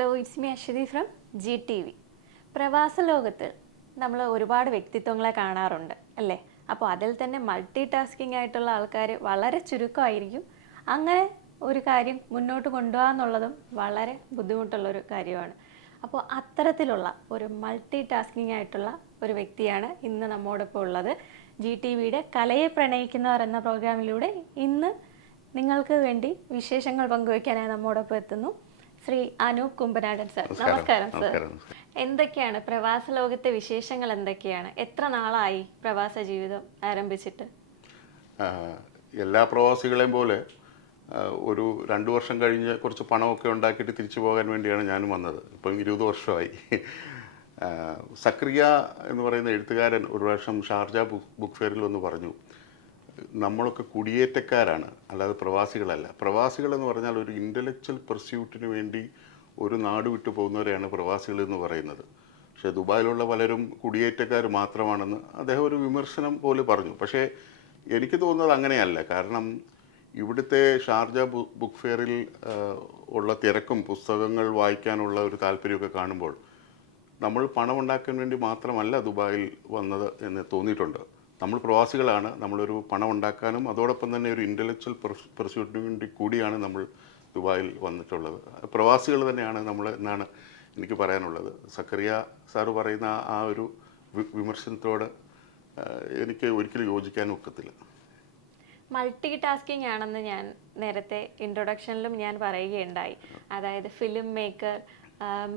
Hello, it's me Aswathy from GTV. പ്രവാസ ലോകത്തിൽ നമ്മൾ ഒരുപാട് വ്യക്തിത്വങ്ങളെ കാണാറുണ്ട് അല്ലേ? അപ്പോൾ അതിൽ തന്നെ മൾട്ടി ടാസ്കിങ് ആയിട്ടുള്ള ആൾക്കാർ വളരെ ചുരുക്കമായിരിക്കും. അങ്ങനെ ഒരു കാര്യം മുന്നോട്ട് കൊണ്ടുപോകാന്നുള്ളതും വളരെ ബുദ്ധിമുട്ടുള്ളൊരു കാര്യമാണ്. അപ്പോൾ അത്തരത്തിലുള്ള ഒരു മൾട്ടി ടാസ്കിങ് ആയിട്ടുള്ള ഒരു വ്യക്തിയാണ് ഇന്ന് നമ്മോടൊപ്പം ഉള്ളത്. GTVയുടെ കലയെ പ്രണയിക്കുന്നവർ എന്ന പ്രോഗ്രാമിലൂടെ ഇന്ന് നിങ്ങൾക്ക് വേണ്ടി വിശേഷങ്ങൾ പങ്കുവയ്ക്കാനായി നമ്മോടൊപ്പം എത്തുന്നു ശ്രീ അനൂപ് കുമ്പനാടൻ സർ. നമസ്കാരം സർ. എന്തൊക്കെയാണ് പ്രവാസ ലോകത്തെ വിശേഷങ്ങൾ? എന്തൊക്കെയാണ്? എത്ര നാളായി പ്രവാസ ജീവിതം ആരംഭിച്ചിട്ട്? എല്ലാ പ്രവാസികളെയും പോലെ ഒരു 2 വർഷം കഴിഞ്ഞ് കുറച്ച് പണമൊക്കെ ഉണ്ടാക്കിയിട്ട് തിരിച്ചു പോകാൻ വേണ്ടിയാണ് ഞാനും വന്നത്. ഇപ്പം 20 വർഷമായി. സക്രിയ എന്ന് പറയുന്ന എഴുത്തുകാരൻ ഒരു പ്രാവശ്യം ഷാർജ ബുക്ക് ഫെയറിൽ വന്ന് പറഞ്ഞു, നമ്മളൊക്കെ കുടിയേറ്റക്കാരാണ്, അല്ലാതെ പ്രവാസികളല്ല. പ്രവാസികളെന്ന് പറഞ്ഞാൽ ഒരു ഇൻ്റലക്ച്വൽ പെർസ്യൂട്ടിന് വേണ്ടി ഒരു നാട് വിട്ടു പോകുന്നവരെയാണ് പ്രവാസികൾ എന്ന് പറയുന്നത്. പക്ഷേ ദുബായിലുള്ള പലരും കുടിയേറ്റക്കാർ മാത്രമാണെന്ന് അദ്ദേഹം ഒരു വിമർശനം പോലെ പറഞ്ഞു. പക്ഷേ എനിക്ക് തോന്നുന്നത് അങ്ങനെയല്ല. കാരണം ഇവിടുത്തെ ഷാർജ ബുക്ക് ഫെയറിൽ ഉള്ള തിരക്കും പുസ്തകങ്ങൾ വായിക്കാനുള്ള ഒരു താല്പര്യമൊക്കെ കാണുമ്പോൾ നമ്മൾ പണം ഉണ്ടാക്കാൻ വേണ്ടി മാത്രമല്ല ദുബായിൽ വന്നത് എന്ന് തോന്നിയിട്ടുണ്ട്. നമ്മൾ പ്രവാസികളാണ്, നമ്മളൊരു പണം ഉണ്ടാക്കാനും അതോടൊപ്പം തന്നെ ഒരു ഇൻ്റലക്ച്വൽ പെർസ്യൂട്ടിന് വേണ്ടി കൂടിയാണ് നമ്മൾ ദുബായിൽ വന്നിട്ടുള്ളത്. പ്രവാസികൾ തന്നെയാണ് നമ്മൾ എന്നാണ് എനിക്ക് പറയാനുള്ളത്. സക്കറിയ സാറ് പറയുന്ന ആ ഒരു വിമർശനത്തോട് എനിക്ക് ഒരിക്കലും യോജിക്കാൻ ഒക്കത്തില്ല. മൾട്ടി ടാസ്കിങ് ആണെന്ന് ഞാൻ നേരത്തെ ഇൻട്രൊഡക്ഷനിലും ഞാൻ പറയുകയുണ്ടായി. അതായത് film maker,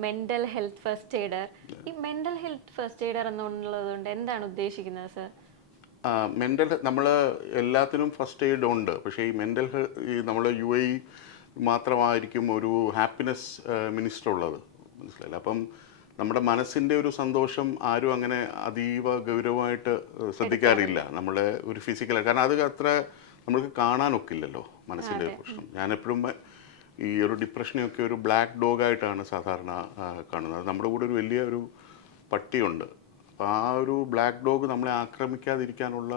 mental health first aider. ഈ മെൻ്റൽ ഹെൽത്ത് ഫസ്റ്റ് എയ്ഡർ എന്നുള്ളത് കൊണ്ട് എന്താണ് ഉദ്ദേശിക്കുന്നത് സർ? മെൻ്റൽ നമ്മൾ എല്ലാത്തിനും ഫസ്റ്റ് എയ്ഡ് ഉണ്ട്. പക്ഷേ ഈ മെൻ്റൽ ഈ നമ്മൾ UAE മാത്രമായിരിക്കും ഒരു ഹാപ്പിനെസ് മിനിസ്റ്റർ ഉള്ളത്, മനസ്സിലായില്ല. അപ്പം നമ്മുടെ മനസ്സിൻ്റെ ഒരു സന്തോഷം ആരും അങ്ങനെ അതീവ ഗൗരവമായിട്ട് ശ്രദ്ധിക്കാറില്ല. നമ്മളെ ഒരു ഫിസിക്കൽ, കാരണം അത് അത്ര നമ്മൾക്ക് കാണാനൊക്കില്ലല്ലോ മനസ്സിൻ്റെ ഒരു പ്രശ്നം. ഞാനെപ്പോഴും ഈ ഒരു ഡിപ്രഷനെയൊക്കെ ഒരു ബ്ലാക്ക് ഡോഗായിട്ടാണ് സാധാരണ കാണുന്നത്. നമ്മുടെ കൂടെ ഒരു വലിയ ഒരു പട്ടിയുണ്ട്. അപ്പോൾ ആ ഒരു ബ്ലാക്ക് ഡോഗ് നമ്മളെ ആക്രമിക്കാതിരിക്കാനുള്ള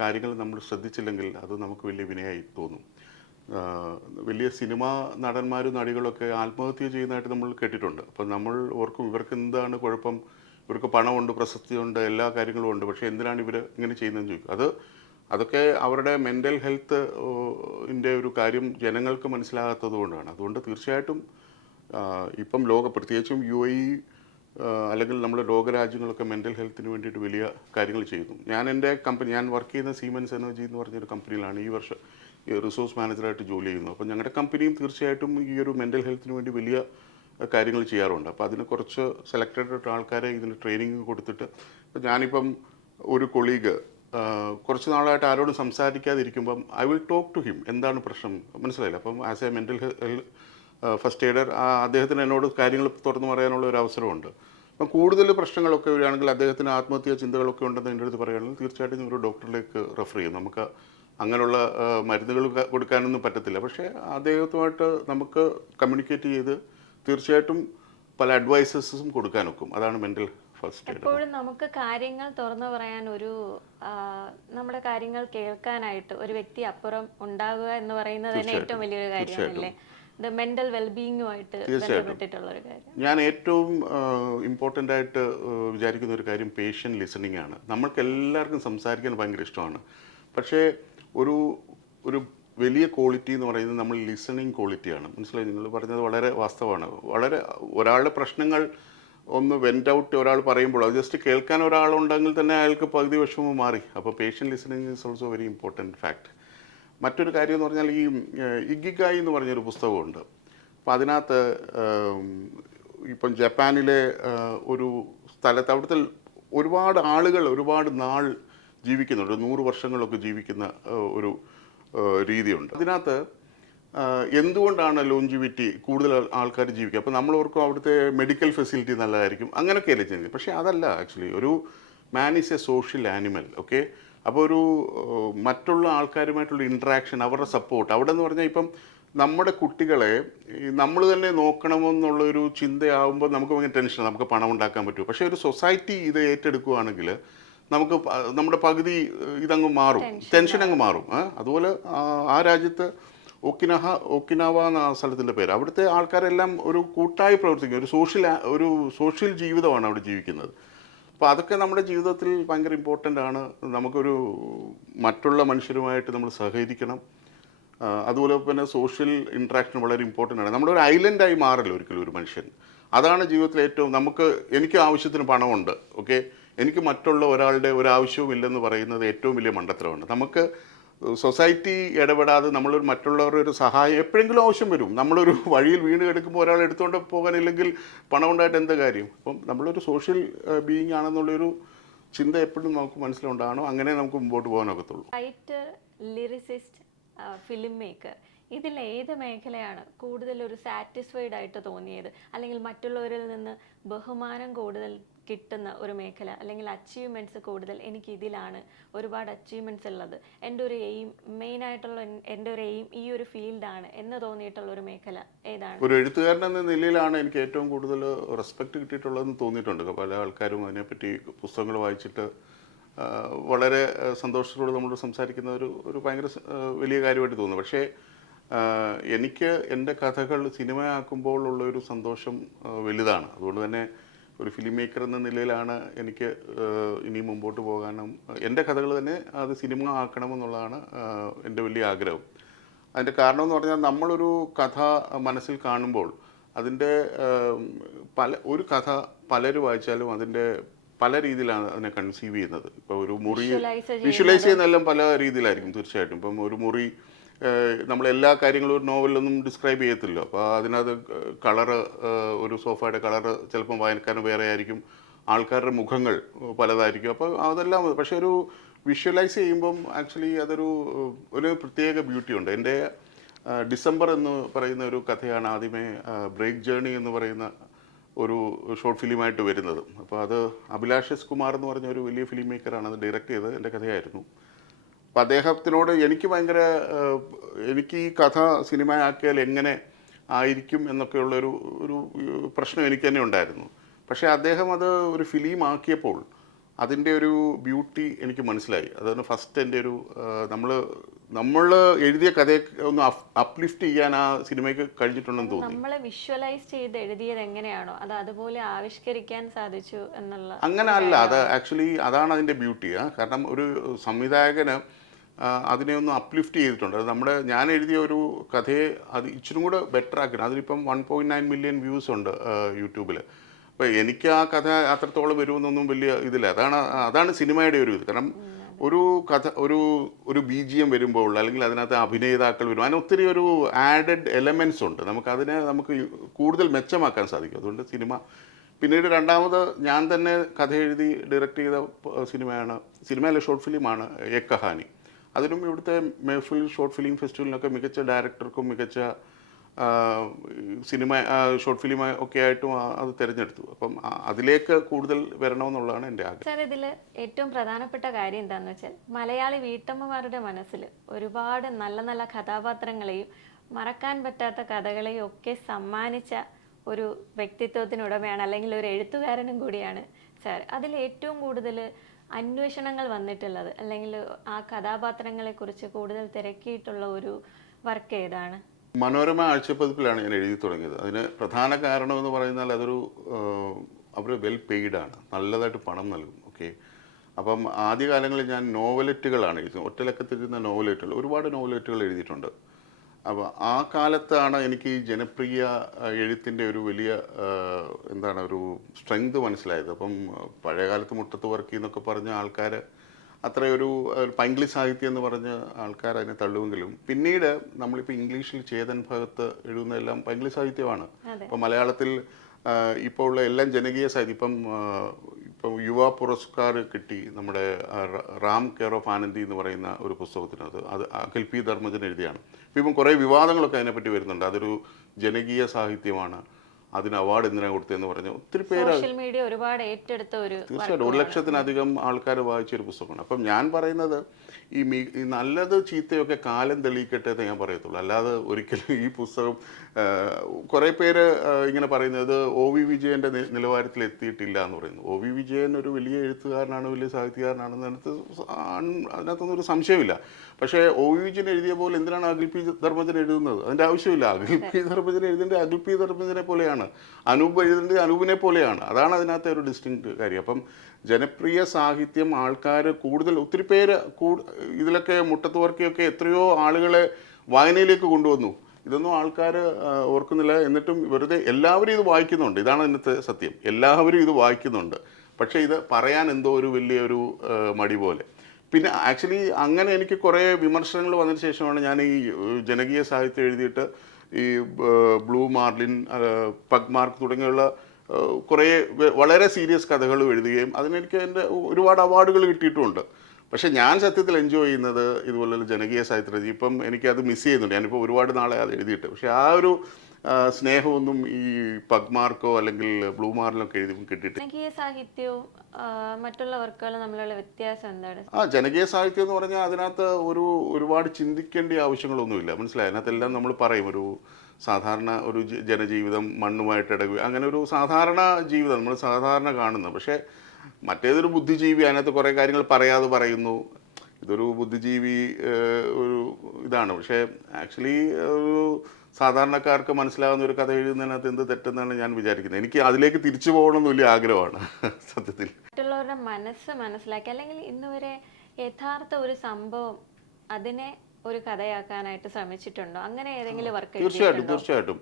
കാര്യങ്ങൾ നമ്മൾ ശ്രദ്ധിച്ചില്ലെങ്കിൽ അത് നമുക്ക് വലിയ വിനയായി തോന്നും. വലിയ സിനിമാ നടന്മാരും നടികളൊക്കെ ആത്മഹത്യ ചെയ്യുന്നതായിട്ട് നമ്മൾ കേട്ടിട്ടുണ്ട്. അപ്പം നമ്മൾ ഓർക്കും, ഇവർക്ക് എന്താണ് കുഴപ്പം, ഇവർക്ക് പണമുണ്ട്, പ്രശസ്തിയുണ്ട്, എല്ലാ കാര്യങ്ങളും ഉണ്ട്, പക്ഷേ എന്തിനാണ് ഇവർ ഇങ്ങനെ ചെയ്യുന്നതെന്ന് ചോദിക്കും. അതൊക്കെ അവരുടെ മെൻ്റൽ ഹെൽത്ത് ഒരു കാര്യം ജനങ്ങൾക്ക് മനസ്സിലാകാത്തത് കൊണ്ടാണ്. അതുകൊണ്ട് തീർച്ചയായിട്ടും ഇപ്പം പ്രത്യേകിച്ചും UAE അല്ലെങ്കിൽ നമ്മുടെ ലോകരാജ്യങ്ങളൊക്കെ മെൻ്റൽ ഹെൽത്തിന് വേണ്ടിയിട്ട് വലിയ കാര്യങ്ങൾ ചെയ്യുന്നു. എൻ്റെ കമ്പനി, ഞാൻ വർക്ക് ചെയ്യുന്ന സീമെൻസ് എനർജി എന്ന് പറഞ്ഞൊരു കമ്പനിയിലാണ് ഈ വർഷം റിസോഴ്സ് മാനേജറായിട്ട് ജോലി ചെയ്യുന്നത്. അപ്പോൾ ഞങ്ങളുടെ കമ്പനിയും തീർച്ചയായിട്ടും ഈ ഒരു മെൻ്റൽ ഹെൽത്തിന് വേണ്ടി വലിയ കാര്യങ്ങൾ ചെയ്യാറുണ്ട്. അപ്പോൾ അതിന് കുറച്ച് സെലക്റ്റഡ് ആൾക്കാരെ ഇതിന് ട്രെയിനിങ് കൊടുത്തിട്ട്, ഇപ്പോൾ ഞാനിപ്പം ഒരു കൊളീഗ് കുറച്ച് നാളായിട്ട് ആരോടും സംസാരിക്കാതിരിക്കുമ്പം I will talk to him, എന്താണ് പ്രശ്നം, മനസ്സിലായില്ല. അപ്പം as a mental first aider അദ്ദേഹത്തിന് എന്നോട് കാര്യങ്ങൾ തുറന്നു പറയാനുള്ള ഒരു അവസരമുണ്ട്. അപ്പം കൂടുതൽ പ്രശ്നങ്ങളൊക്കെ വരികയാണെങ്കിൽ, അദ്ദേഹത്തിന് ആത്മഹത്യാ ചിന്തകളൊക്കെ ഉണ്ടെന്ന് എൻ്റെ അടുത്ത് പറയുകയാണെങ്കിൽ തീർച്ചയായിട്ടും ഒരു ഡോക്ടറിലേക്ക് റെഫർ ചെയ്യും. നമുക്ക് അങ്ങനെയുള്ള മരുന്നുകൾ കൊടുക്കാനൊന്നും പറ്റത്തില്ല. പക്ഷേ അദ്ദേഹത്തുമായിട്ട് നമുക്ക് കമ്മ്യൂണിക്കേറ്റ് ചെയ്ത് തീർച്ചയായിട്ടും പല അഡ്വൈസസും കൊടുക്കാനൊക്കും. അതാണ് മെൻ്റൽ ഫസ്റ്റ് എയ്ഡ്. എപ്പോഴും നമുക്ക് കാര്യങ്ങൾ തുറന്നു പറയാൻ നമ്മുടെ കാര്യങ്ങൾ കേൾക്കാനായിട്ട് ഒരു വ്യക്തി അപ്പുറം ഉണ്ടാകുക എന്ന് പറയുന്നത് തന്നെ ഏറ്റവും വലിയൊരു കാര്യമാണല്ലേ? മെന്റൽ വെൽബീയിങ്ങുമായിട്ട് ബന്ധപ്പെട്ടിട്ടുള്ള ഒരു കാര്യം. ഞാൻ ഏറ്റവും ഇമ്പോർട്ടൻ്റ് ആയിട്ട് വിചാരിക്കുന്ന ഒരു കാര്യം പേഷ്യൻ്റ് ലിസണിങ് ആണ്. നമ്മൾക്ക് എല്ലാവർക്കും സംസാരിക്കാൻ ഭയങ്കര ഇഷ്ടമാണ്. പക്ഷേ ഒരു വലിയ ക്വാളിറ്റി എന്ന് പറയുന്നത് നമ്മൾ ലിസണിങ് ക്വാളിറ്റിയാണ്. മനസ്സിലായി? നിങ്ങൾ പറഞ്ഞത് വളരെ വാസ്തവമാണ്. ഒരാളുടെ പ്രശ്നങ്ങൾ ഒന്ന് വെൻ്റ് ഔട്ട് ഒരാൾ പറയുമ്പോൾ അത് ജസ്റ്റ് കേൾക്കാൻ ഒരാളുണ്ടെങ്കിൽ തന്നെ അയാൾക്ക് പകുതി വിഷമം മാറി. അപ്പോൾ patient listening is also very important fact. മറ്റൊരു കാര്യം എന്ന് പറഞ്ഞാൽ ഈ ഇക്കിഗായി എന്ന് പറഞ്ഞൊരു പുസ്തകമുണ്ട്. അപ്പോൾ അതിനകത്ത് ഇപ്പം ജപ്പാനിലെ ഒരു സ്ഥലത്ത് അവിടുത്തെ ഒരുപാട് ആളുകൾ ഒരുപാട് നാൾ ജീവിക്കുന്നുണ്ട്, 100 വർഷങ്ങളൊക്കെ ജീവിക്കുന്ന ഒരു രീതിയുണ്ട്. അതിനകത്ത് എന്തുകൊണ്ടാണ് ലോഞ്ചിവിറ്റി കൂടുതൽ ആൾക്കാർ ജീവിക്കുക? അപ്പോൾ നമ്മൾ ഓർക്കും അവിടുത്തെ മെഡിക്കൽ ഫെസിലിറ്റി നല്ലതായിരിക്കും, അങ്ങനെയൊക്കെയല്ലേ ചെയ്യുന്നത്. പക്ഷേ അതല്ല. ആക്ച്വലി ഒരു man is A social animal. Okay, അപ്പോൾ മറ്റുള്ള ആൾക്കാരുമായിട്ടുള്ള ഇൻട്രാക്ഷൻ, അവരുടെ സപ്പോർട്ട് അവിടെ എന്ന് പറഞ്ഞാൽ, ഇപ്പം നമ്മുടെ കുട്ടികളെ നമ്മൾ തന്നെ നോക്കണമെന്നുള്ളൊരു ചിന്തയാകുമ്പോൾ നമുക്ക് ഭയങ്കര ടെൻഷൻ, നമുക്ക് പണം ഉണ്ടാക്കാൻ പറ്റുമോ? പക്ഷേ ഒരു സൊസൈറ്റി ഇത് ഏറ്റെടുക്കുകയാണെങ്കിൽ നമുക്ക് നമ്മുടെ പകുതി ഇതങ്ങ് മാറും, ടെൻഷൻ അങ്ങ് മാറും. അതുപോലെ ആ രാജ്യത്ത് ഒക്കിനാവ എന്ന ആ സ്ഥലത്തിൻ്റെ പേര്. അവിടുത്തെ ആൾക്കാരെല്ലാം ഒരു കൂട്ടായി പ്രവർത്തിക്കും, ഒരു സോഷ്യൽ ജീവിതമാണ് അവിടെ ജീവിക്കുന്നത്. അപ്പോൾ അതൊക്കെ നമ്മുടെ ജീവിതത്തിൽ ഭയങ്കര ഇമ്പോർട്ടൻ്റ് ആണ്. നമുക്കൊരു മറ്റുള്ള മനുഷ്യരുമായിട്ട് നമ്മൾ സഹകരിക്കണം. അതുപോലെ തന്നെ സോഷ്യൽ ഇൻട്രാക്ഷൻ വളരെ ഇമ്പോർട്ടൻ്റ് ആണ്. നമ്മുടെ ഒരു ഐലൻഡായി മാറില്ല ഒരിക്കലും ഒരു മനുഷ്യൻ. അതാണ് ജീവിതത്തിൽ ഏറ്റവും എനിക്ക് ആവശ്യത്തിന് പണമുണ്ട്, ഓക്കെ, എനിക്ക് മറ്റുള്ള ഒരാളുടെ ഒരാവശ്യവും ഇല്ലെന്ന് പറയുന്നത് ഏറ്റവും വലിയ മണ്ടത്തരമാണ്. നമുക്ക് സൊസൈറ്റി ഇടപെടാതെ നമ്മളൊരു മറ്റുള്ളവരുടെ ഒരു സഹായം എപ്പോഴെങ്കിലും ആവശ്യം വരും. നമ്മളൊരു വഴിയിൽ വീണ് കിടക്കുമ്പോൾ ഒരാൾ എടുത്തുകൊണ്ട് പോകാനില്ലെങ്കിൽ പണം ഉണ്ടായിട്ട് എന്ത് കാര്യം? അപ്പം നമ്മളൊരു സോഷ്യൽ ബീയിങ് ആണെന്നുള്ളൊരു ചിന്ത എപ്പോഴും നമുക്ക് മനസ്സിലുണ്ടാകണം. അങ്ങനെ നമുക്ക് മുമ്പോട്ട് പോകാനൊക്കത്തുള്ളൂ. റൈറ്റർ, ലിറിസിസ്റ്റ്, ഫിലിം മേക്കർ, ഇതിൽ ഏത് മേഖലയാണ് കൂടുതൽ ഒരു സാറ്റിസ്ഫൈഡ് ആയിട്ട് തോന്നിയത്, അല്ലെങ്കിൽ മറ്റുള്ളവരിൽ നിന്ന് ബഹുമാനം കൂടുതൽ കിട്ടുന്ന ഒരു മേഖല, അല്ലെങ്കിൽ അച്ചീവ്മെൻറ്റ്സ് കൂടുതൽ എനിക്ക് ഇതിലാണ് ഒരുപാട് അച്ചീവ്മെൻറ്റ്സ് ഉള്ളത്, എൻ്റെ ഒരു എയിം, മെയിനായിട്ടുള്ള എൻ്റെ ഒരു എയിം ഈ ഒരു ഫീൽഡാണ് എന്ന് തോന്നിയിട്ടുള്ള ഒരു മേഖല ഏതാണ്? ഒരു എഴുത്തുകാരൻ എന്ന നിലയിലാണ് എനിക്ക് ഏറ്റവും കൂടുതൽ റെസ്പെക്റ്റ് കിട്ടിയിട്ടുള്ളതെന്ന് തോന്നിയിട്ടുണ്ട്. പല ആൾക്കാരും അതിനെപ്പറ്റി പുസ്തകങ്ങൾ വായിച്ചിട്ട് വളരെ സന്തോഷത്തോടെ നമ്മൾ സംസാരിക്കുന്ന ഒരു ഭയങ്കര വലിയ കാര്യമായിട്ട് തോന്നുന്നു. പക്ഷേ എനിക്ക് എൻ്റെ കഥകൾ സിനിമയാക്കുമ്പോൾ ഉള്ളൊരു സന്തോഷം വലുതാണ്. അതുകൊണ്ട് തന്നെ ഒരു ഫിലിം മേക്കർ എന്ന നിലയിലാണ് എനിക്ക് ഇനി മുമ്പോട്ട് പോകാനും എൻ്റെ കഥകൾ തന്നെ അത് സിനിമ ആക്കണമെന്നുള്ളതാണ് എൻ്റെ വലിയ ആഗ്രഹം. അതിൻ്റെ കാരണം എന്ന് പറഞ്ഞാൽ നമ്മളൊരു കഥ മനസ്സിൽ കാണുമ്പോൾ അതിൻ്റെ ഒരു കഥ പലരും വായിച്ചാലും അതിൻ്റെ പല രീതിയിലാണ് അതിനെ കൺസീവ് ചെയ്യുന്നത്. ഇപ്പോൾ ഒരു മുറി വിഷ്വലൈസ് ചെയ്യുന്നതെല്ലാം പല രീതിയിലായിരിക്കും തീർച്ചയായിട്ടും. ഇപ്പം ഒരു മുറി നമ്മളെല്ലാ കാര്യങ്ങളും ഒരു നോവലിലൊന്നും ഡിസ്ക്രൈബ് ചെയ്യത്തില്ല. അപ്പോൾ അതിനകത്ത് കളറ്, ഒരു സോഫയുടെ കളറ് ചിലപ്പം വായനക്കാരന് വേറെ ആയിരിക്കും, ആൾക്കാരുടെ മുഖങ്ങൾ പലതായിരിക്കും. അപ്പോൾ അതെല്ലാം പക്ഷേ ഒരു വിഷ്വലൈസ് ചെയ്യുമ്പം ആക്ച്വലി ഒരു പ്രത്യേക ബ്യൂട്ടി ഉണ്ട്. എൻ്റെ ഡിസംബർ എന്ന് പറയുന്ന ഒരു കഥയാണ് ആദ്യമേ ബ്രേക്ക് ജേർണി എന്ന് പറയുന്ന ഒരു ഷോർട്ട് ഫിലിമായിട്ട് വരുന്നത്. അപ്പോൾ അത് അഭിലാഷ് എസ് കുമാർ എന്ന് പറഞ്ഞ ഒരു വലിയ ഫിലിം മേക്കറാണ് അത് ഡയറക്റ്റ് ചെയ്തത്. എൻ്റെ കഥയായിരുന്നു. അപ്പം അദ്ദേഹത്തിനോട് എനിക്ക് ഈ കഥ സിനിമയാക്കിയാൽ എങ്ങനെ ആയിരിക്കും എന്നൊക്കെയുള്ളൊരു പ്രശ്നം എനിക്ക് തന്നെ ഉണ്ടായിരുന്നു. പക്ഷേ അദ്ദേഹം അത് ഒരു ഫിലിം ആക്കിയപ്പോൾ അതിൻ്റെ ഒരു ബ്യൂട്ടി എനിക്ക് മനസ്സിലായി. അതാണ് ഫസ്റ്റ് എൻ്റെ നമ്മൾ എഴുതിയ കഥയെ ഒന്ന് അപ്ലിഫ്റ്റ് ചെയ്യാൻ ആ സിനിമയ്ക്ക് കഴിഞ്ഞിട്ടുണ്ടെന്ന് തോന്നി. നമ്മൾ വിഷ്വലൈസ് ചെയ്ത് എഴുതിയത് എങ്ങനെയാണോ അത് അതുപോലെ ആവിഷ്കരിക്കാൻ സാധിച്ചു എന്നുള്ള അങ്ങനെ അല്ല, അത് ആക്ച്വലി അതാണ് അതിൻ്റെ ബ്യൂട്ടി. കാരണം ഒരു സംവിധായകന് അതിനെ ഒന്ന് അപ്ലിഫ്റ്റ് ചെയ്തിട്ടുണ്ട്. അത് ഞാൻ എഴുതിയ ഒരു കഥയെ അത് ഇച്ചിരി കൂടെ ബെറ്റർ ആക്കണം. അതിലിപ്പം 1.9 മില്യൺ വ്യൂസ് ഉണ്ട് യൂട്യൂബിൽ. അപ്പോൾ എനിക്ക് ആ കഥ അത്രത്തോളം വരുമെന്നൊന്നും വലിയ ഇതില്ല. അതാണ് സിനിമയുടെ ഒരു ഇത്. കാരണം ഒരു കഥ ഒരു BGM വരുമ്പോൾ അല്ലെങ്കിൽ അതിനകത്ത് അഭിനേതാക്കൾ വരും, അതിന് ഒത്തിരി ഒരു ആഡഡ് എലമെൻറ്റ്സ് ഉണ്ട്. നമുക്ക് കൂടുതൽ മെച്ചമാക്കാൻ സാധിക്കും. അതുകൊണ്ട് പിന്നീട് രണ്ടാമത് ഞാൻ തന്നെ കഥ എഴുതി ഡയറക്റ്റ് ചെയ്ത സിനിമയല്ല ഷോർട്ട് ഫിലിമാണ് ഏക് കഹാനി. അതിനും ഇവിടുത്തെ മെഹ്ഫിൽ ഷോർട്ട് ഫിലിം ഫെസ്റ്റിവലിനൊക്കെ മികച്ച ഡയറക്ടർക്കും മികച്ച ഷോർട്ട് ഫിലിം ഒക്കെ ആയിട്ടും അത് തിരഞ്ഞെടുത്തു. അപ്പം അതിലേക്ക് കൂടുതൽ വരണമെന്നുള്ളതാണ് എൻ്റെ ആഗ്രഹം. സാർ, ഇതിൽ ഏറ്റവും പ്രധാനപ്പെട്ട കാര്യം എന്താണെന്ന് വെച്ചാൽ മലയാളി വീട്ടമ്മമാരുടെ മനസ്സിൽ ഒരുപാട് നല്ല നല്ല കഥാപാത്രങ്ങളെയും മറക്കാൻ പറ്റാത്ത കഥകളെയും ഒക്കെ സമ്മാനിച്ച ഒരു വ്യക്തിത്വത്തിനുടമയാണ്, അല്ലെങ്കിൽ ഒരു എഴുത്തുകാരനും കൂടിയാണ് സാർ. അതിൽ ഏറ്റവും കൂടുതൽ അന്വേഷണങ്ങൾ വന്നിട്ടുള്ളത്, അല്ലെങ്കിൽ ആ കഥാപാത്രങ്ങളെക്കുറിച്ച് കൂടുതൽ തിരക്കിയിട്ടുള്ള ഒരു വർക്ക് ഏതാണ്? മനോരമ ആഴ്ചപ്പതിപ്പിലാണ് ഞാൻ എഴുതി തുടങ്ങിയത്. അതിന് പ്രധാന കാരണം എന്ന് പറയുന്നാൽ അവർ വെൽ പെയ്ഡാണ്, നല്ലതായിട്ട് പണം നൽകും. ഓക്കെ, അപ്പം ആദ്യകാലങ്ങളിൽ ഞാൻ നോവലെറ്റുകളാണ് എഴുതുന്നത്. ഒറ്റലക്കത്തിരുന്ന നോവലെറ്റുകൾ, ഒരുപാട് നോവലെറ്റുകൾ എഴുതിയിട്ടുണ്ട്. അപ്പോൾ ആ കാലത്താണ് എനിക്ക് ഈ ജനപ്രിയ എഴുത്തിൻ്റെ ഒരു വലിയ ഒരു സ്ട്രെങ്ത് മനസ്സിലായത്. അപ്പം പഴയകാലത്ത് മുട്ടത്ത് വർക്കി എന്നൊക്കെ പറഞ്ഞ ആൾക്കാർ അത്രയൊരു പൈങ്കിളി സാഹിത്യം എന്ന് പറഞ്ഞ് ആൾക്കാർ അതിനെ തള്ളുമെങ്കിലും പിന്നീട് നമ്മളിപ്പോൾ ഇംഗ്ലീഷിൽ ചേതൻ ഭഗത്ത് എഴുതുന്നതെല്ലാം പൈങ്കിളി സാഹിത്യമാണ്. ഇപ്പോൾ മലയാളത്തിൽ ഇപ്പോൾ ഉള്ള എല്ലാം ജനകീയ സാഹിത്യം. ഇപ്പം യുവ പുരസ്കാർ കിട്ടി നമ്മുടെ റാം കെയർ ഓഫ് ആനന്ദി എന്ന് പറയുന്ന ഒരു പുസ്തകത്തിനകത്ത്. അത് അഖിൽ പി ധർമ്മജൻ എഴുതിയാണ്. ഇപ്പം കുറേ വിവാദങ്ങളൊക്കെ അതിനെപ്പറ്റി വരുന്നുണ്ട്. അതൊരു ജനകീയ സാഹിത്യമാണ്, അതിന് അവാർഡ് എന്തിനാ കൊടുത്തതെന്ന് പറഞ്ഞ് ഒത്തിരി പേര് ഒരുപാട് ഏറ്റെടുത്ത തീർച്ചയായിട്ടും 1 ലക്ഷത്തിലധികം ആൾക്കാർ വായിച്ചൊരു പുസ്തകമാണ്. അപ്പം ഞാൻ പറയുന്നത് ഈ നല്ലത് ചീത്തയൊക്കെ കാലം തെളിയിക്കട്ടെ എന്ന് ഞാൻ പറയത്തുള്ളൂ. അല്ലാതെ ഒരിക്കലും ഈ പുസ്തകം കുറേ പേര് ഇങ്ങനെ പറയുന്നത് ഒ വി വിജയൻ്റെ നിലവാരത്തിൽ എത്തിയിട്ടില്ല എന്ന് പറയുന്നു. ഒ വി വിജയൻ ഒരു വലിയ എഴുത്തുകാരനാണ്, വലിയ സാഹിത്യകാരനാണെന്ന് അതിനകത്തൊന്നും ഒരു സംശയമില്ല. പക്ഷേ ഒ വി വിജയൻ എഴുതിയ പോലെ എന്തിനാണ് അഖിൽ പി ധർമ്മജൻ എഴുതുന്നത്? അതിൻ്റെ ആവശ്യമില്ല. അഖിൽ പി ധർമ്മജൻ എഴുതേണ്ടത് അഖിൽ പി ധർമ്മജനെ പോലെയാണ്, അനൂപ് എഴുതേണ്ടത് അനൂപിനെ പോലെയാണ്. അതാണ് അതിനകത്തെ ഒരു ഡിസ്റ്റിങ്ക്റ്റ് കാര്യം. അപ്പം ജനപ്രിയ സാഹിത്യം ആൾക്കാർ കൂടുതൽ ഒത്തിരി പേര് ഇതിലൊക്കെ മുട്ടത്തുവർക്കിയൊക്കെ എത്രയോ ആളുകളെ വായനയിലേക്ക് കൊണ്ടുവന്നു. ഇതൊന്നും ആൾക്കാർ ഓർക്കുന്നില്ല. എന്നിട്ടും വെറുതെ എല്ലാവരും ഇത് വായിക്കുന്നുണ്ട്. ഇതാണ് ഇന്നത്തെ സത്യം. എല്ലാവരും ഇത് വായിക്കുന്നുണ്ട്. പക്ഷേ ഇത് പറയാൻ എന്തോ ഒരു വലിയൊരു മടി പോലെ. പിന്നെ ആക്ച്വലി അങ്ങനെ എനിക്ക് കുറേ വിമർശനങ്ങൾ വന്നതിന് ശേഷമാണ് ഞാൻ ഈ ജനകീയ സാഹിത്യം എഴുതിയിട്ട് ഈ ബ്ലൂ മാർലിൻ, പഗ്മാർക്ക് തുടങ്ങിയുള്ള കുറേ വളരെ സീരിയസ് കഥകളും എഴുതുകയും അതിനെനിക്ക് എൻ്റെ ഒരുപാട് അവാർഡുകൾ കിട്ടിയിട്ടുമുണ്ട്. പക്ഷേ ഞാൻ സത്യത്തിൽ എൻജോയ് ചെയ്യുന്നത് ഇതുപോലുള്ള ജനകീയ സാഹിത്യം. ഇപ്പം എനിക്കത് മിസ് ചെയ്യുന്നുണ്ട്. ഞാനിപ്പോൾ ഒരുപാട് നാളെ അത് എഴുതിയിട്ട്. പക്ഷേ ആ ഒരു സ്നേഹമൊന്നും ഈ പഗ്മാർക്കോ അല്ലെങ്കിൽ ബ്ലൂ മാർലിനൊക്കെ എഴുതി കിട്ടിയിട്ട്. ജനകീയ സാഹിത്യവും മറ്റുള്ള വർക്കുകളും തമ്മിലുള്ള വ്യത്യാസം എന്താണ്? ജനകീയ സാഹിത്യം എന്ന് പറഞ്ഞാൽ അതിനകത്ത് ഒരുപാട് ചിന്തിക്കേണ്ട ആവശ്യങ്ങളൊന്നുമില്ല. മനസ്സിലായി? അതിനകത്തെല്ലാം നമ്മൾ പറയും ഒരു സാധാരണ ഒരു ജനജീവിതം, മണ്ണുമായിട്ട് ഇടകുക, അങ്ങനെ ഒരു സാധാരണ ജീവിതം നമ്മൾ സാധാരണ കാണുന്നത്. പക്ഷേ മറ്റേതൊരു ബുദ്ധിജീവി അതിനകത്ത് കുറേ കാര്യങ്ങൾ പറയാതെ പറയുന്നു. ഇതൊരു ബുദ്ധിജീവി ഒരു ഇതാണ്. പക്ഷേ ആക്ച്വലി ഒരു സാധാരണക്കാർക്ക് മനസ്സിലാകുന്ന ഒരു കഥ എഴുതുന്നതിനകത്ത് എന്ത് തെറ്റെന്നാണ് ഞാൻ വിചാരിക്കുന്നത്. എനിക്ക് അതിലേക്ക് തിരിച്ചു പോകണമെന്ന് വലിയ ആഗ്രഹമാണ് സത്യത്തിൽ. മറ്റുള്ളവരുടെ മനസ്സ് മനസ്സിലാക്കി, അല്ലെങ്കിൽ ഇന്ന് വരെ യഥാർത്ഥ ഒരു സംഭവം അതിനെ ഒരു കഥയാക്കാനായിട്ട് ശ്രമിച്ചിട്ടുണ്ടോ? അങ്ങനെ ഏതെങ്കിലും വർക്ക്? തീർച്ചയായിട്ടും.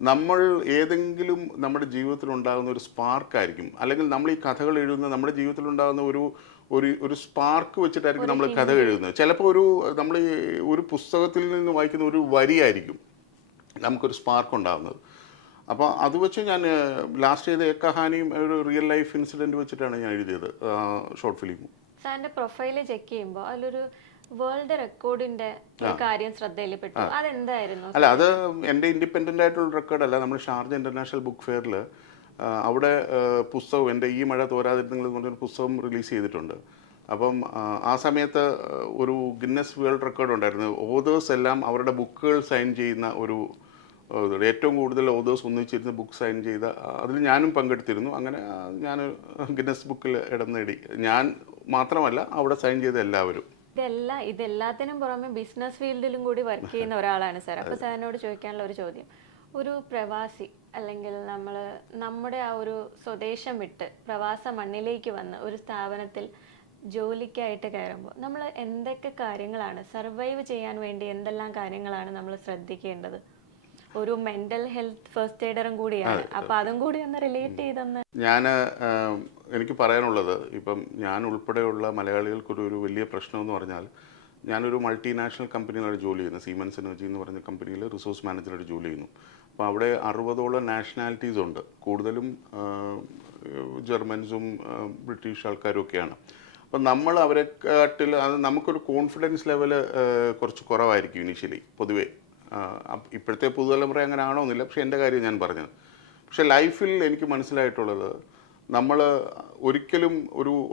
നമ്മൾ ഏതെങ്കിലും നമ്മുടെ ജീവിതത്തിൽ ഉണ്ടാകുന്ന ഒരു സ്പാർക്കായിരിക്കും, അല്ലെങ്കിൽ നമ്മൾ ഈ കഥകൾ എഴുതുന്ന നമ്മുടെ ജീവിതത്തിൽ ഉണ്ടാകുന്ന ഒരു സ്പാർക്ക് വെച്ചിട്ടായിരിക്കും നമ്മൾ കഥ എഴുതുന്നത്. ചിലപ്പോൾ നമ്മൾ ഒരു പുസ്തകത്തിൽ നിന്ന് വായിക്കുന്ന ഒരു വരിയായിരിക്കും നമുക്കൊരു സ്പാർക്ക് ഉണ്ടാകുന്നത്. അപ്പോൾ അത് വെച്ച് ഞാൻ ലാസ്റ്റ് ചെയ്ത ഏ കഹാനിയും ഒരു റിയൽ ലൈഫ് ഇൻസിഡൻറ്റ് വെച്ചിട്ടാണ് ഞാൻ എഴുതിയത് ഷോർട്ട് ഫിലിം. സാറിൻ്റെ പ്രൊഫൈല് ചെക്ക് ചെയ്യുമ്പോൾ അതിലൊരു വേൾഡ് റെക്കോർഡിന്റെ കാര്യം ശ്രദ്ധയിൽപ്പെട്ടു. അതെന്തായിരുന്നു? അല്ല, അത് എൻ്റെ ഇൻഡിപെൻഡൻ്റ് ആയിട്ടുള്ള റെക്കോർഡല്ല. നമ്മൾ ഷാർജ ഇൻ്റർനാഷണൽ ബുക്ക് ഫെയറിൽ അവിടെ പുസ്തകം എൻ്റെ ഈ മഴ തോരാതിരുന്നെങ്കിൽ എന്ന് പറഞ്ഞൊരു പുസ്തകം റിലീസ് ചെയ്തിട്ടുണ്ട്. അപ്പം ആ സമയത്ത് ഒരു ഗിന്നസ് വേൾഡ് റെക്കോർഡ് ഉണ്ടായിരുന്നു. ഓതേഴ്സ് എല്ലാം അവരുടെ ബുക്കുകൾ സൈൻ ചെയ്യുന്ന ഒരു ഏറ്റവും കൂടുതൽ ഓതേഴ്സ് ഒന്നിച്ചിരുന്ന് ബുക്ക് സൈൻ ചെയ്ത അതിൽ ഞാനും പങ്കെടുത്തിരുന്നു. അങ്ങനെ ഞാൻ ഗിന്നസ് ബുക്കിൽ ഇടം നേടി. ഞാൻ മാത്രമല്ല അവിടെ സൈൻ ചെയ്ത എല്ലാവരും. ഇതെല്ലാത്തിനും പുറമെ ബിസിനസ് ഫീൽഡിലും കൂടി വർക്ക് ചെയ്യുന്ന ഒരാളാണ് സാർ. അപ്പോൾ സാറിനോട് ചോദിക്കാനുള്ള ഒരു ചോദ്യം, ഒരു പ്രവാസി അല്ലെങ്കിൽ നമ്മുടെ ആ ഒരു സ്വദേശം വിട്ട് പ്രവാസ മണ്ണിലേക്ക് വന്ന് ഒരു സ്ഥാപനത്തിൽ ജോലിക്കായിട്ട് കയറുമ്പോൾ നമ്മൾ എന്തൊക്കെ കാര്യങ്ങളാണ് സർവൈവ് ചെയ്യാൻ വേണ്ടി എന്തെല്ലാം കാര്യങ്ങളാണ് നമ്മൾ ശ്രദ്ധിക്കേണ്ടത്? ഒരു മെന്റൽ ഹെൽത്ത് ഫസ്റ്റ് എയ്ഡറും കൂടിയാണ്. അപ്പോൾ അതും കൂടി ഒന്ന് റിലേറ്റ് ചെയ്തെന്ന്. എനിക്ക് പറയാനുള്ളത്, ഇപ്പം ഞാൻ ഉൾപ്പെടെയുള്ള മലയാളികൾക്കൊരു വലിയ പ്രശ്നം എന്ന് പറഞ്ഞാൽ, ഞാനൊരു മൾട്ടിനാഷണൽ കമ്പനിയിലാണ് ജോലി ചെയ്യുന്നത്. സീമെൻസ് എനർജി എന്ന് പറഞ്ഞ കമ്പനിയിൽ റിസോഴ്സ് മാനേജറായിട്ട് ജോലി ചെയ്യുന്നു. അപ്പോൾ അവിടെ 60ഓളം നാഷണാലിറ്റീസ് ഉണ്ട്. കൂടുതലും ജർമ്മൻസും ബ്രിട്ടീഷ് ആൾക്കാരും ഒക്കെയാണ്. അപ്പം നമ്മൾ അവരെക്കാട്ടിൽ നമുക്കൊരു കോൺഫിഡൻസ് ലെവൽ കുറച്ച് കുറവായിരിക്കും ഇനീഷ്യലി പൊതുവേ. ഇപ്പോഴത്തെ പുതുതലമുറ അങ്ങനെ ആണോന്നില്ല, പക്ഷേ എൻ്റെ കാര്യം ഞാൻ പറഞ്ഞത്. പക്ഷേ ലൈഫിൽ എനിക്ക് മനസ്സിലായിട്ടുള്ളത്, നമ്മൾ ഒരിക്കലും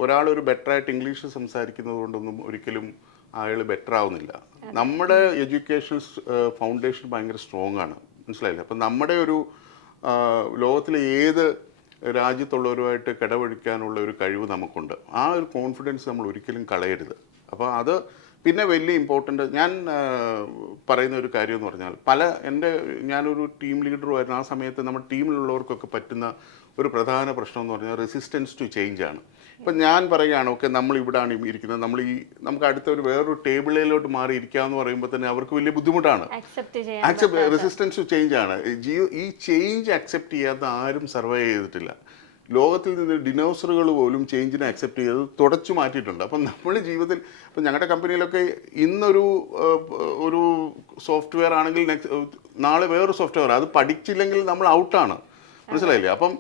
ഒരാളൊരു ബെറ്ററായിട്ട് ഇംഗ്ലീഷ് സംസാരിക്കുന്നത് കൊണ്ടൊന്നും ഒരിക്കലും അയാൾ ബെറ്റർ ആവുന്നില്ല. നമ്മുടെ എഡ്യൂക്കേഷണൽ ഫൗണ്ടേഷൻ ഭയങ്കര സ്ട്രോങ് ആണ്. മനസ്സിലായില്ല? അപ്പം നമ്മുടെ ലോകത്തിലെ ഏത് രാജ്യത്തുള്ളവരുമായിട്ട് കിടപഴക്കാനുള്ള ഒരു കഴിവ് നമുക്കുണ്ട്. ആ ഒരു കോൺഫിഡൻസ് നമ്മൾ ഒരിക്കലും കളയരുത്. അപ്പോൾ അത് പിന്നെ വലിയ ഇമ്പോർട്ടൻ്റ്. ഞാൻ പറയുന്ന ഒരു കാര്യം എന്ന് പറഞ്ഞാൽ, ഞാനൊരു ടീം ലീഡറുമായിരുന്നു. ആ സമയത്ത് നമ്മുടെ ടീമിലുള്ളവർക്കൊക്കെ പറ്റുന്ന ഒരു പ്രധാന പ്രശ്നം എന്ന് പറഞ്ഞാൽ റെസിസ്റ്റൻസ് ടു ചേഞ്ച് ആണ്. ഇപ്പം ഞാൻ പറയുകയാണ്, ഓക്കെ നമ്മൾ ഇവിടെയാണ് ഇരിക്കുന്നത്, നമുക്ക് അടുത്ത വേറൊരു ടേബിളിലോട്ട് മാറി ഇരിക്കാമെന്ന് പറയുമ്പോൾ തന്നെ അവർക്ക് വലിയ ബുദ്ധിമുട്ടാണ്. റെസിസ്റ്റൻസ് ടു ചേഞ്ച് ആണ്. ഈ ചേഞ്ച് അക്സെപ്റ്റ് ചെയ്യാത്ത ആരും സർവൈവ് ചെയ്തിട്ടില്ല. ലോകത്തിൽ നിന്ന് ഡിനോസറുകൾ പോലും ചേഞ്ചിനെ അക്സെപ്റ്റ് ചെയ്ത് തുടച്ചു മാറ്റിയിട്ടുണ്ട്. അപ്പം നമ്മുടെ ജീവിതത്തിൽ ഇപ്പം ഞങ്ങളുടെ കമ്പനിയിലൊക്കെ ഒരു സോഫ്റ്റ്വെയർ ആണെങ്കിൽ നാളെ വേറൊരു സോഫ്റ്റ്വെയർ, അത് പഠിച്ചില്ലെങ്കിൽ നമ്മൾ ഔട്ടാണ്. മനസ്സിലായില്ലേ? അപ്പം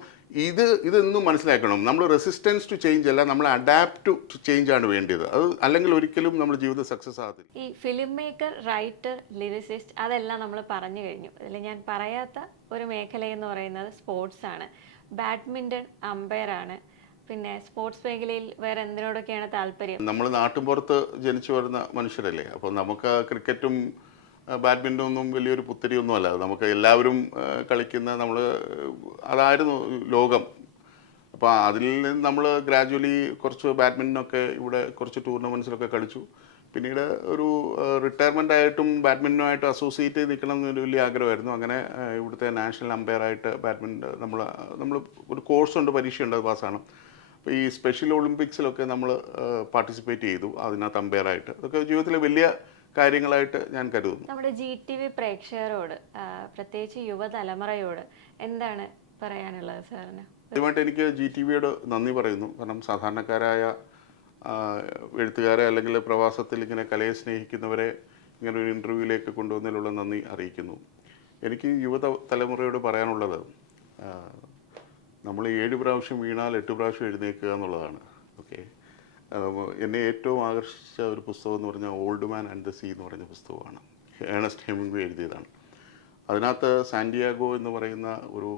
ഇതൊന്നും മനസ്സിലാക്കണം. നമ്മൾ റെസിസ്റ്റൻസ് ടു ചേഞ്ച് അല്ല, നമ്മൾ അഡാപ്റ്റ് ടു ചേഞ്ച് ആണ് വേണ്ടത്. അത് അല്ലെങ്കിൽ ഒരിക്കലും നമ്മുടെ ജീവിതം സക്സസ് ആകത്തില്ല. ഈ ഫിലിം മേക്കർ, റൈറ്റർ, ലിറിസിസ്റ്റ് അതെല്ലാം നമ്മൾ പറഞ്ഞു കഴിഞ്ഞു. അതിൽ ഞാൻ പറയാത്ത ഒരു മേഖലയെന്ന് പറയുന്നത് സ്പോർട്സ് ആണ്. ബാഡ്മിൻ്റൺ അമ്പയർ ആണ്. പിന്നെ സ്പോർട്സ് മേഖലയിൽ വേറെ എന്തിനോടൊക്കെയാണ് താല്പര്യം? നമ്മൾ നാട്ടുമ്പുറത്ത് ജനിച്ചു വരുന്ന മനുഷ്യരല്ലേ. അപ്പോൾ നമുക്ക് ക്രിക്കറ്റും ബാഡ്മിൻ്റൺ ഒന്നും വലിയൊരു പുത്തരിയൊന്നും അല്ല. നമുക്ക് എല്ലാവരും കളിക്കുന്ന അതായിരുന്നു ലോകം. അപ്പോൾ അതിൽ നിന്ന് നമ്മൾ ഗ്രാജുവലി കുറച്ച് ബാഡ്മിൻ്റനൊക്കെ ഇവിടെ കുറച്ച് ടൂർണമെൻറ്റ്സിലൊക്കെ കളിച്ചു. പിന്നീട് ഒരു റിട്ടയർമെൻ്റ് ആയിട്ടും ബാഡ്മിൻ്റനുമായിട്ട് അസോസിയേറ്റ് ചെയ്ത് നിൽക്കണം എന്നൊരു വലിയ ആഗ്രഹമായിരുന്നു. അങ്ങനെ ഇവിടുത്തെ നാഷണൽ അമ്പയറായിട്ട് ബാഡ്മിൻ്റൺ നമ്മൾ ഒരു കോഴ്സുണ്ട്, പരീക്ഷയുണ്ട്, അത് പാസ്സാണ്. അപ്പോൾ ഈ സ്പെഷ്യൽ ഒളിമ്പിക്സിലൊക്കെ നമ്മൾ പാർട്ടിസിപ്പേറ്റ് ചെയ്തു അതിനകത്ത് അമ്പയറായിട്ട്. അതൊക്കെ ജീവിതത്തിലെ വലിയ കാര്യങ്ങളായിട്ട് ഞാൻ കരുതുന്നു. നമ്മുടെ GTV പ്രേക്ഷകരോട്, പ്രത്യേകിച്ച് യുവതലമുറയോട് എന്താണ് പറയാനുള്ളത് സാറിന്? ആദ്യമായിട്ട് എനിക്ക് GTVയോട് നന്ദി പറയുന്നു. കാരണം സാധാരണക്കാരായ എഴുത്തുകാരെ അല്ലെങ്കിൽ പ്രവാസത്തിൽ ഇങ്ങനെ കലയെ സ്നേഹിക്കുന്നവരെ ഇങ്ങനെ ഒരു ഇൻ്റർവ്യൂവിലേക്ക് കൊണ്ടുവന്നതിലുള്ള നന്ദി അറിയിക്കുന്നു. എനിക്ക് തലമുറയോട് പറയാനുള്ളത്, നമ്മൾ 7 പ്രാവശ്യം വീണാൽ 8 പ്രാവശ്യം എഴുന്നേൽക്കുക എന്നുള്ളതാണ്. ഓക്കെ, എന്നെ ഏറ്റവും ആകർഷിച്ച ഒരു പുസ്തകം എന്ന് പറഞ്ഞാൽ old man and the sea എന്ന് പറഞ്ഞ പുസ്തകമാണ്. ഏണസ്റ്റ് ഹെമിംഗ്വേ എഴുതിയതാണ്. അതിനകത്ത് സാന്റിയാഗോ എന്ന് പറയുന്ന ഒരു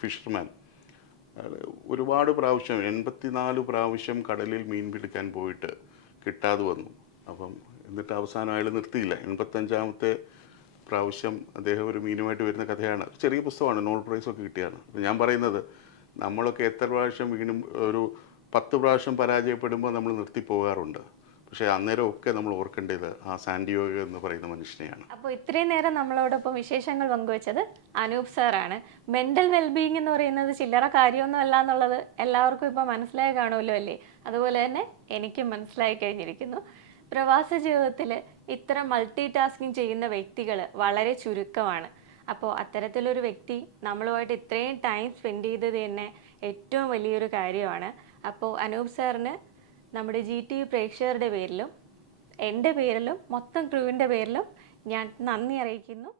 ഫിഷർമാൻ ഒരുപാട് പ്രാവശ്യം 84 പ്രാവശ്യം കടലിൽ മീൻ പിടിക്കാൻ പോയിട്ട് കിട്ടാതെ വന്നു. എന്നിട്ട് അവസാനം അയാൾ നിർത്തിയില്ല. 85ാമത്തെ പ്രാവശ്യം അദ്ദേഹം ഒരു മീനുമായിട്ട് വരുന്ന കഥയാണ്. ചെറിയ പുസ്തകമാണ്, നോബൽ പ്രൈസൊക്കെ കിട്ടിയാണ്. ഞാൻ പറയുന്നത്, നമ്മളൊക്കെ എത്ര പ്രാവശ്യം വീണും ഒരു 10 പ്രാവശ്യം പരാജയപ്പെടുമ്പോൾ നമ്മൾ നിർത്തിപ്പോകാറുണ്ട്. പക്ഷേ അന്നേരമൊക്കെ നമ്മൾ ഓർക്കേണ്ടത് ആ സാന്റിയാഗോ എന്ന് പറയുന്ന മനുഷ്യനെയാണ്. അപ്പോൾ ഇത്രയും നേരം നമ്മളോടൊപ്പം വിശേഷങ്ങൾ പങ്കുവച്ചത് അനൂപ് സാറാണ്. മെൻ്റൽ വെൽബീയിങ് എന്ന് പറയുന്നത് ചില്ലറ കാര്യമൊന്നും അല്ല എന്നുള്ളത് എല്ലാവർക്കും ഇപ്പോൾ മനസ്സിലായി കാണുമല്ലോ അല്ലേ? അതുപോലെ തന്നെ എനിക്കും മനസ്സിലായി കഴിഞ്ഞിരിക്കുന്നു. പ്രവാസ ജീവിതത്തിൽ ഇത്ര മൾട്ടി ടാസ്കിങ് ചെയ്യുന്ന വ്യക്തികൾ വളരെ ചുരുക്കമാണ്. അപ്പോൾ അത്തരത്തിലൊരു വ്യക്തി നമ്മളുമായിട്ട് ഇത്രയും ടൈം സ്പെൻഡ് ചെയ്തത് തന്നെ ഏറ്റവും വലിയൊരു കാര്യമാണ്. അപ്പോൾ അനൂപ് സാറിന് നമ്മുടെ GTV പ്രേക്ഷകരുടെ പേരിലും എൻ്റെ പേരിലും മൊത്തം ക്രൂവിൻ്റെ പേരിലും ഞാൻ നന്ദി അറിയിക്കുന്നു.